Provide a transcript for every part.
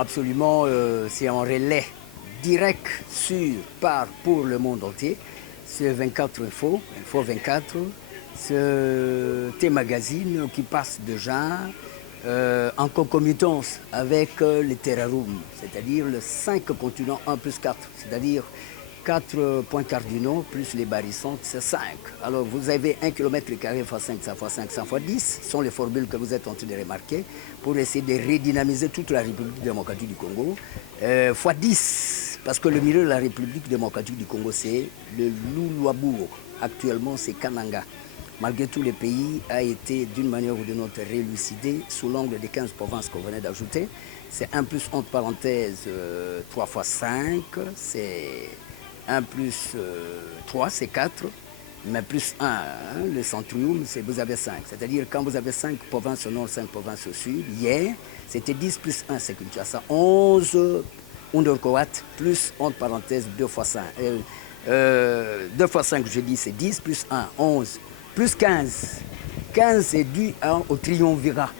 Absolument, c'est un relais direct, sûr, pour le monde entier. C'est 24 Info 24, c'est T-Magazine qui passe déjà en concomitance avec les Terrarum, c'est-à-dire les 5 continents 1 plus 4, c'est-à-dire 4 points cardinaux plus les barycentres, c'est 5. Alors vous avez 1 km carré x 5, 100 x 5, 100 x 10, ce sont les formules que vous êtes en train de remarquer pour essayer de redynamiser toute la République démocratique du Congo. X 10, parce que le milieu de la République démocratique du Congo, c'est le Loulouabourg. Actuellement, c'est Kananga. Malgré tout, le pays a été d'une manière ou d'une autre rélucidé sous l'angle des 15 provinces qu'on venait d'ajouter. C'est 1 plus entre parenthèses 3 x 5, c'est 1 plus 3, c'est 4, mais plus 1, hein, le centrium, vous avez 5. C'est-à-dire quand vous avez 5 provinces au nord, 5 provinces au sud, hier, c'était 10 plus 1, c'est Kinshasa, 11 Undercoat, plus entre parenthèses 2 x 5. 2 x 5, je dis, c'est 10, plus 1, 11, plus 15. 15, c'est dû au triumvirat.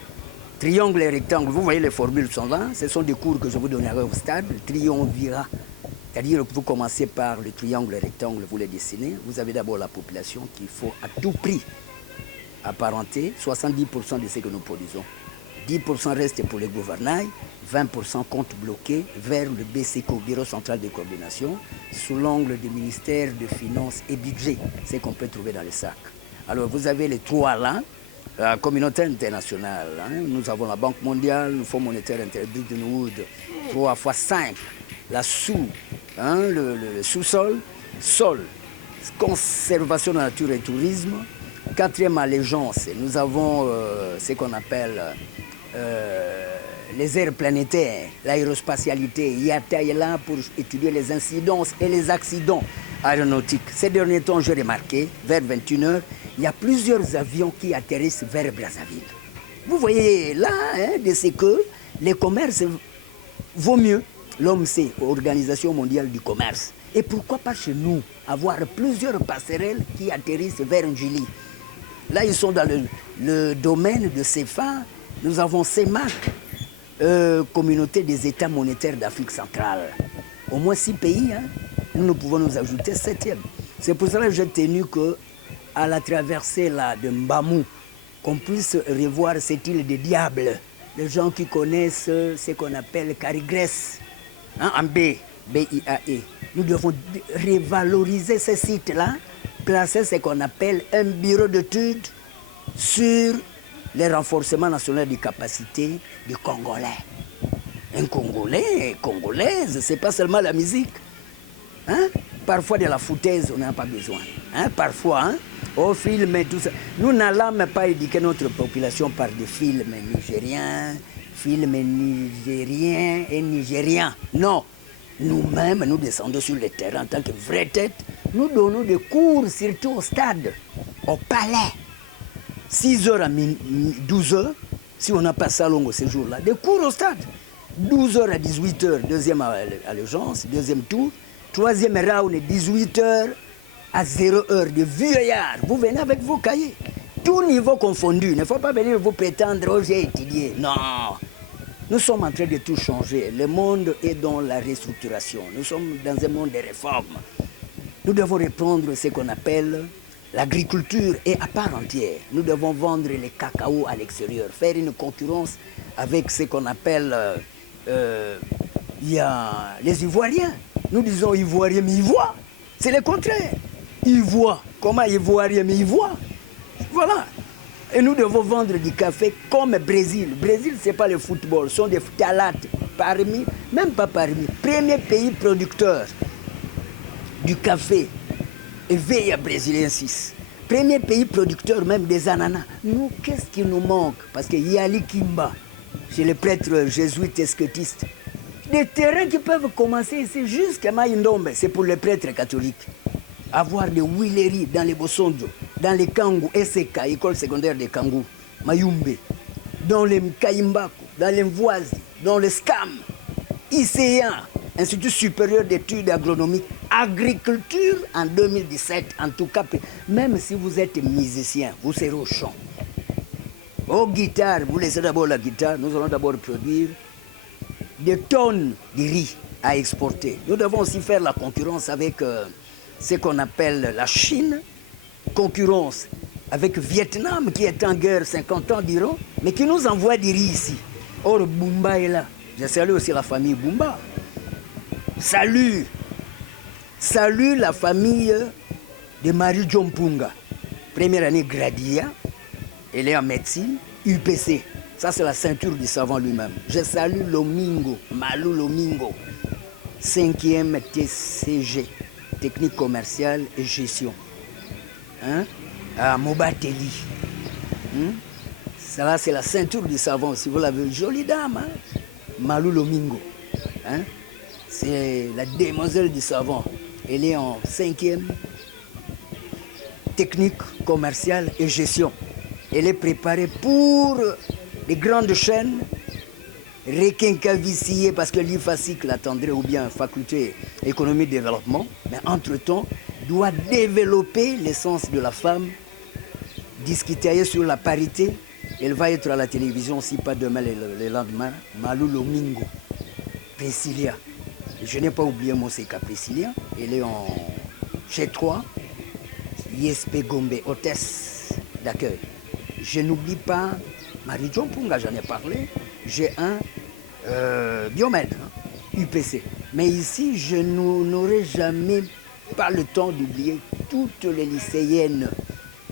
Triangle et rectangle, vous voyez les formules sont là, ce sont des cours que je vous donnerai au stade, le triumvirat. C'est-à-dire que vous commencez par le triangle et rectangle, vous les dessinez, vous avez d'abord la population qu'il faut à tout prix apparenter, 70% de ce que nous produisons. 10% reste pour les gouvernails, 20% compte bloqué vers le BCCO, Bureau Central de Coordination, sous l'angle du ministère de Finances et Budget, c'est qu'on peut trouver dans les sacs. Alors vous avez les trois là, la communauté internationale, hein, nous avons la Banque mondiale, le Fonds monétaire intérieur, 3 x 5, la hein, le sous-sol, sol, conservation de la nature et tourisme. 4e allégeance, nous avons ce qu'on appelle les aires planétaires, l'aérospatialité. IATA est là pour étudier les incidences et les accidents aéronautiques. Ces derniers temps, j'ai remarqué, vers 21h, il y a plusieurs avions qui atterrissent vers Brazzaville. Vous voyez là, hein, de ce que les commerces vaut mieux. L'OMC, Organisation mondiale du commerce. Et pourquoi pas chez nous avoir plusieurs passerelles qui atterrissent vers Njili. Là, ils sont dans le domaine de CFA. Nous avons CEMAC, Communauté des États monétaires d'Afrique centrale. Au moins 6 pays, hein. Nous pouvons nous ajouter 7e. C'est pour cela que j'ai tenu qu'à la traversée là, de Mbamou, qu'on puisse revoir cette île des diables. Les gens qui connaissent ce qu'on appelle Carigrès, hein, en B, B-I-A-E. Nous devons revaloriser ces sites-là, placer ce qu'on appelle un bureau d'études sur les renforcements nationaux des capacités du Congolais. Un Congolais, Congolaise, c'est pas seulement la musique. Hein? Parfois de la foutaise, on n'a pas besoin. Hein? Parfois, hein? Au film et tout ça. Nous n'allons même pas éduquer notre population par des films nigériens, et nigériens. Non. Nous-mêmes, nous descendons sur le terrain en tant que vraie tête. Nous donnons des cours, surtout au stade, au palais. 6h à 12h, si on n'a pas ça long ce jour-là, des cours au stade. 12h à 18h, deuxième allégeance, deuxième tour. Troisième round, 18h à 0h de vieillard. Vous venez avec vos cahiers. Tout niveau confondu. Il ne faut pas venir vous prétendre, oh, j'ai étudié. Non. Nous sommes en train de tout changer. Le monde est dans la restructuration. Nous sommes dans un monde de réformes. Nous devons reprendre ce qu'on appelle l'agriculture et à part entière. Nous devons vendre les cacao à l'extérieur, faire une concurrence avec ce qu'on appelle il y a les Ivoiriens. Nous disons Ivoiriens, mais ils voient. C'est le contraire. Ils voient. Comment Ivoiriens, mais ils voient. Voilà. Et nous devons vendre du café comme Brésil. Brésil, ce n'est pas le football, ce sont des talates. Parmi, même pas parmi, premier pays producteur du café. Et veille à Brésilien 6. Premier pays producteur même des ananas. Nous, qu'est-ce qui nous manque? Parce qu'il y a l'Ikimba, chez les prêtres jésuites et scotistes. Des terrains qui peuvent commencer ici jusqu'à Maïndombe, c'est pour les prêtres catholiques. Avoir des huileries dans les Bossonjo, dans les Kangou, SK, école secondaire de Kangou, Mayumbe, dans les Mkaimbako, dans les Mvoizi, dans les SCAM, ICA, Institut supérieur d'études agronomiques, agriculture en 2017, en tout cas, même si vous êtes musicien, vous serez au chant. Aux guitares, vous laissez d'abord la guitare, nous allons d'abord produire de tonnes de riz à exporter. Nous devons aussi faire la concurrence avec ce qu'on appelle la Chine, concurrence avec le Vietnam qui est en guerre 50 ans d'Iran, mais qui nous envoie du riz ici. Or, Bumba est là. Je salue aussi la famille Bumba. Salut la famille de Marie Jompunga. Première année Gradia, elle est en médecine, UPC. Ça, c'est la ceinture du savant lui-même. Je salue Lomingo, Malou Lomingo, 5e TCG, technique commerciale et gestion. Hein? À Mobateli. Ça, là, c'est la ceinture du savant. Si vous l'avez, jolie dame, hein? Malou Lomingo. Hein? C'est la demoiselle du savant. Elle est en 5e technique commerciale et gestion. Elle est préparée pour les grandes chaînes, requinquavicier parce que l'IFASIC l'attendrait ou bien faculté économie de développement, mais entre-temps doit développer l'essence de la femme, discuter sur la parité. Elle va être à la télévision, si pas demain, le lendemain, Malou Lomingo, Pessilia. Je n'ai pas oublié mon CK Pessilia, elle est en G3, ISP Gombe, hôtesse d'accueil. Je n'oublie pas Marie Jompunga, j'en ai parlé. J'ai un biomètre, UPC. Mais ici, je n'aurai jamais pas le temps d'oublier toutes les lycéennes,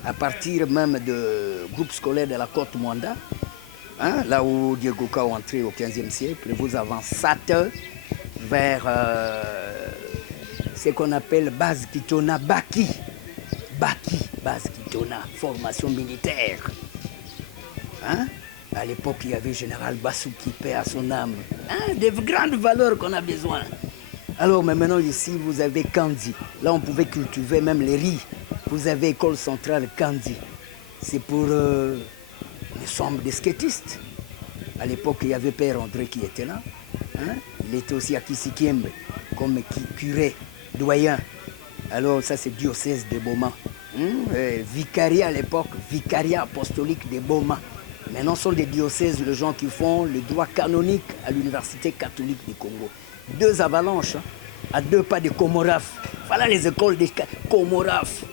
à partir même de groupe scolaire de la Côte Mwanda, hein, là où Diego Ka est entré au XVe siècle. Vous avancez vers ce qu'on appelle base Kitona Baki. Baki, base Kitona, formation militaire. Hein? À l'époque, il y avait général Bassouki, paix à son âme. Hein? Des grandes valeurs qu'on a besoin. Alors, mais maintenant, ici, vous avez Kandi. Là, on pouvait cultiver même les riz. Vous avez école centrale Kandi. C'est pour... nous sommes des skatistes. À l'époque, il y avait Père André qui était là. Hein? Il était aussi à Kissikiembe, comme curé, doyen. Alors, ça, c'est diocèse de Boma. Vicariat à l'époque, vicariat apostolique de Boma. Maintenant, ce sont des diocèses, les gens qui font le droit canonique à l'Université catholique du Congo. 2 avalanches, hein, à 2 pas de Komoraf. Voilà les écoles de Komoraf.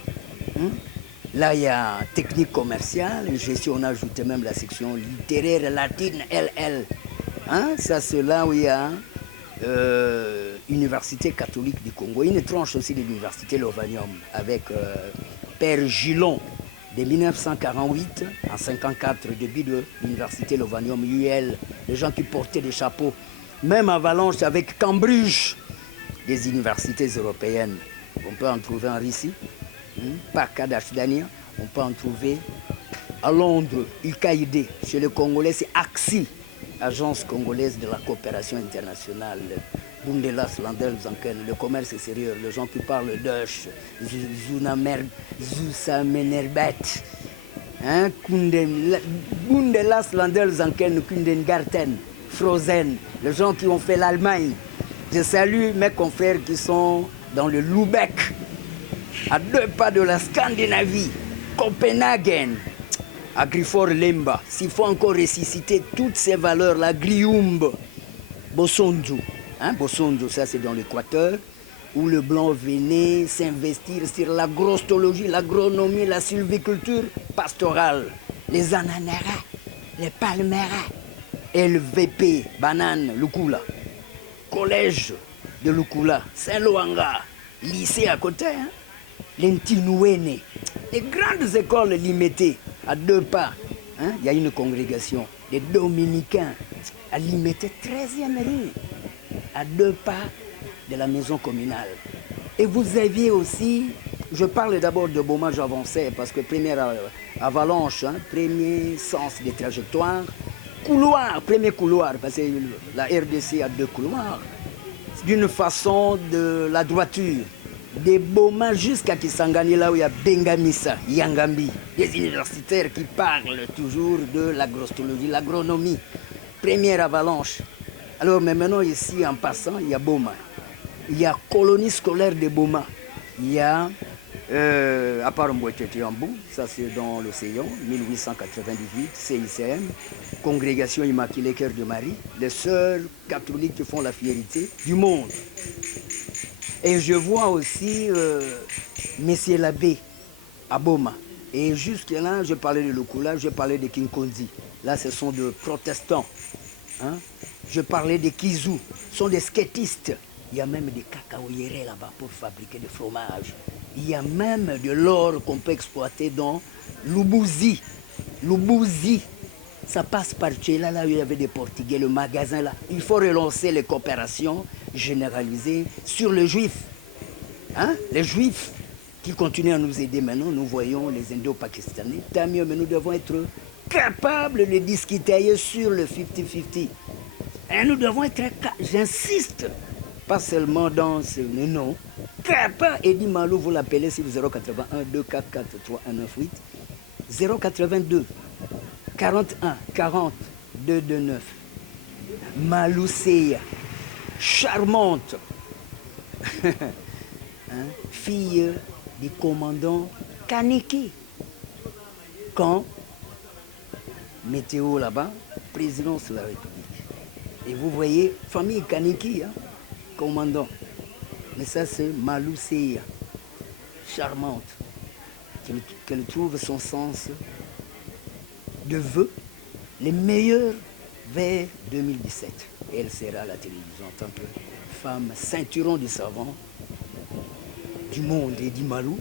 Là, il y a technique commerciale, gestion, on a ajouté même la section littéraire latine, LL. Hein? Ça, c'est là où il y a Université catholique du Congo. Une tranche aussi de l'Université Lovanium avec Père Gillon de 1948 en 1954, début de l'Université Lovanium, UL, les gens qui portaient des chapeaux. Même à Valence avec Cambridge, des universités européennes. On peut en trouver en Russie, pas Kadashdania, on peut en trouver à Londres, UKID. Chez les Congolais, c'est AXI, Agence congolaise de la coopération internationale. Bundelas, Landelzanken, le commerce est sérieux, les gens qui parlent Dutch, Zusamenerbet, hein, Bundelas, Landelzanken, Kundengarten, Frozen, les gens qui ont fait l'Allemagne. Je salue mes confrères qui sont dans le Lubeck, à 2 pas de la Scandinavie, Copenhague, à Grifford Lemba. S'il faut encore ressusciter toutes ces valeurs-là, Griumbe, Bosonjo. Hein, Bosonjo, ça c'est dans l'Équateur, où le blanc venait s'investir sur l'agrostologie, l'agronomie, la sylviculture pastorale, les ananeras, les palmeras, LVP, banane, Lukula, collège de Lukula, Saint-Loanga, lycée à côté, hein, l'Intinouene, les grandes écoles limitées à 2 pas. Hein, il y a une congrégation des dominicains à Limité, 13e rue, à 2 pas de la maison communale. Et vous aviez aussi, je parle d'abord de Boma, j'avançais parce que première avalanche, hein, premier sens des trajectoires, couloir, premier couloir, parce que la RDC a 2 couloirs, d'une façon de la droiture, des Boma jusqu'à Kisangani, là où il y a Bengamisa, Yangambi, des universitaires qui parlent toujours de l'agrostologie, l'agronomie. Première avalanche. Alors, mais maintenant, ici, en passant, il y a Boma. Il y a colonie scolaire de Boma. Il y a À part Mbouetetiambou, ça c'est dans l'océan, 1898, CICM, Congrégation Immaculée Cœur de Marie, les sœurs catholiques qui font la fierté du monde. Et je vois aussi Messieurs l'abbé à Boma. Et jusque-là, je parlais de Lukula, je parlais de Kinkondi. Là, ce sont des protestants. Hein? Je parlais des Kizou, ce sont des skatistes. Il y a même des cacaoyérés là-bas pour fabriquer du fromage. Il y a même de l'or qu'on peut exploiter dans Lubouzi. Lubouzi, ça passe par Tchéla, là où il y avait des Portugais, le magasin là. Il faut relancer les coopérations généralisées sur les Juifs. Hein? Les Juifs qui continuent à nous aider maintenant, nous voyons les Indo-Pakistanais. Tant mieux, mais nous devons être capables de discuter sur le 50-50. Et nous devons être, j'insiste, pas seulement dans ce non, capable. Eddie Malou, vous l'appelez sur 081 244 3198, 082 41 40 229. Malou Seya, charmante, hein, fille du commandant Kaneki. Quand météo là-bas, présidence de la République. Et vous voyez, famille Kaneki, hein, commandant. Mais ça, c'est Malou Seya, charmante, qu'elle trouve son sens de vœux, les meilleurs vers 2017. Et elle sera à la télévision en tant que femme ceinturon du savant du monde et du Malou.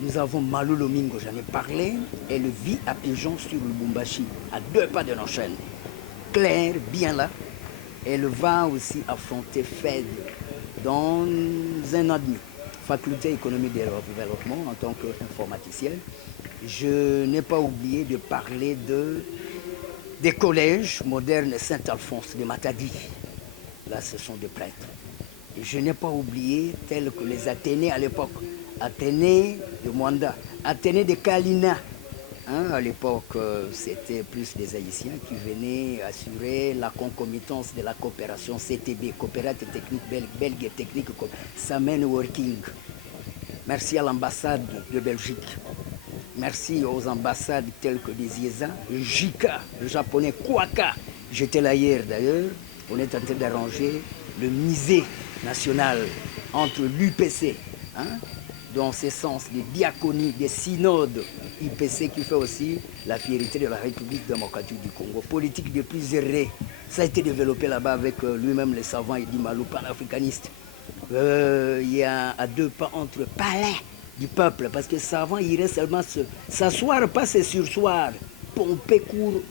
Nous avons Malou Lomingo, j'en ai parlé. Elle vit à Pigeon sur le Lubumbashi, à 2 pas de nos chaînes. Claire, bien là. Elle va aussi affronter FED dans un an et demi. Faculté économie et développement en tant qu'informaticienne. Je n'ai pas oublié de parler des collèges modernes Saint-Alphonse de Matadi. Là, ce sont des prêtres. Et je n'ai pas oublié, tels que les Athénées à l'époque. Athénées de Mwanda, Athénées de Kalina. Hein, à l'époque, c'était plus des Haïtiens qui venaient assurer la concomitance de la coopération CTB, coopérative technique belge et technique, Samen Working. Merci à l'ambassade de Belgique. Merci aux ambassades telles que des IESA, le JICA, le japonais Kwaka. J'étais là hier d'ailleurs. On est en train d'arranger le musée national entre l'UPC, hein, dans ce sens, des diaconies, des synodes, IPC qui fait aussi la fierté de la République démocratique du Congo. Politique de plus errée, ça a été développé là-bas avec lui-même le savant Eddie Malou, panafricaniste. Il y a à 2 pas entre palais du peuple, parce que savant irait seulement s'asseoir, pas se sursoir, pomper court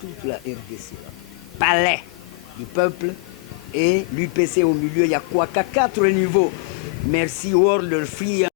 toute la RDC. Là. Palais du peuple et l'UPC au milieu, il y a quoi qu'à 4 niveaux. Merci World Free.